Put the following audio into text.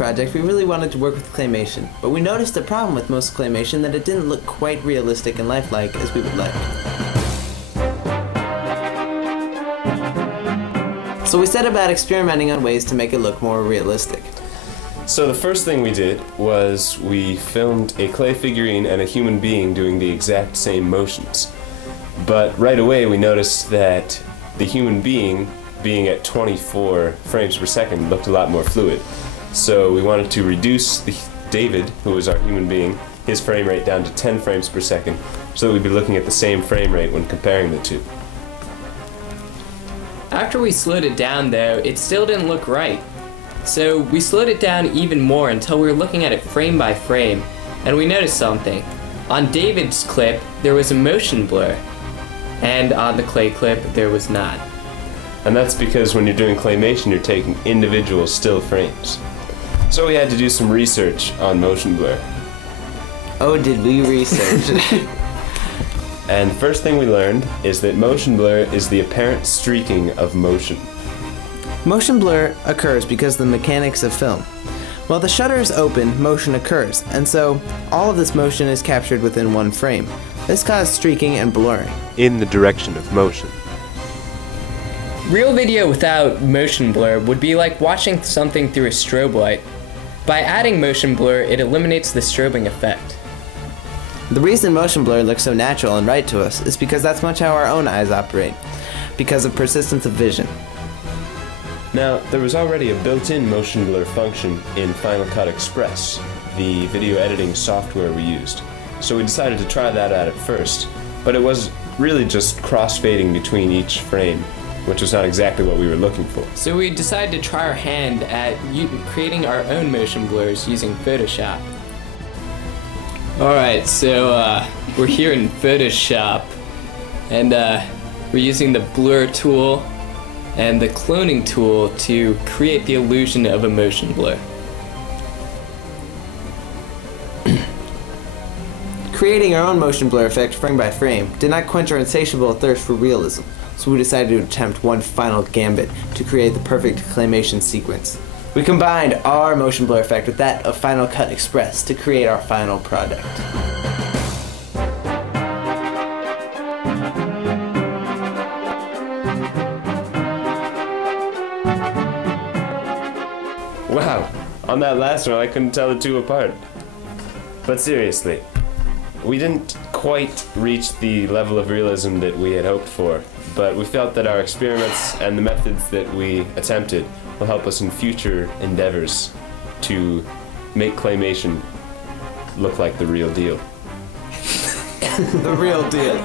project, we really wanted to work with claymation, but we noticed a problem with most claymation, that it didn't look quite realistic and lifelike as we would like. So we set about experimenting on ways to make it look more realistic. So the first thing we did was we filmed a clay figurine and a human being doing the exact same motions. But right away we noticed that the human being at 24 frames per second looked a lot more fluid. So we wanted to reduce David, who was our human being, his frame rate down to 10 frames per second, so that we'd be looking at the same frame rate when comparing the two. After we slowed it down though, it still didn't look right. So we slowed it down even more until we were looking at it frame by frame, and we noticed something. On David's clip, there was a motion blur, and on the clay clip, there was not. And that's because when you're doing claymation, you're taking individual still frames. So we had to do some research on motion blur. Oh, did we research? And the first thing we learned is that motion blur is the apparent streaking of motion. Motion blur occurs because of the mechanics of film. While the shutter is open, motion occurs, and so all of this motion is captured within one frame. This caused streaking and blurring in the direction of motion. Real video without motion blur would be like watching something through a strobe light. By adding motion blur, it eliminates the strobing effect. The reason motion blur looks so natural and right to us is because that's much how our own eyes operate, because of persistence of vision. Now, there was already a built-in motion blur function in Final Cut Express, the video editing software we used. So we decided to try that out at first, but it was really just cross-fading between each frame, which was not exactly what we were looking for. So we decided to try our hand at creating our own motion blurs using Photoshop. Alright, so we're here in Photoshop, and we're using the blur tool and the cloning tool to create the illusion of a motion blur. Creating our own motion blur effect frame by frame did not quench our insatiable thirst for realism, so we decided to attempt one final gambit to create the perfect claymation sequence. We combined our motion blur effect with that of Final Cut Express to create our final product. Wow, on that last one I couldn't tell the two apart. But seriously, we didn't quite reach the level of realism that we had hoped for, but we felt that our experiments and the methods that we attempted will help us in future endeavors to make claymation look like the real deal. The real deal.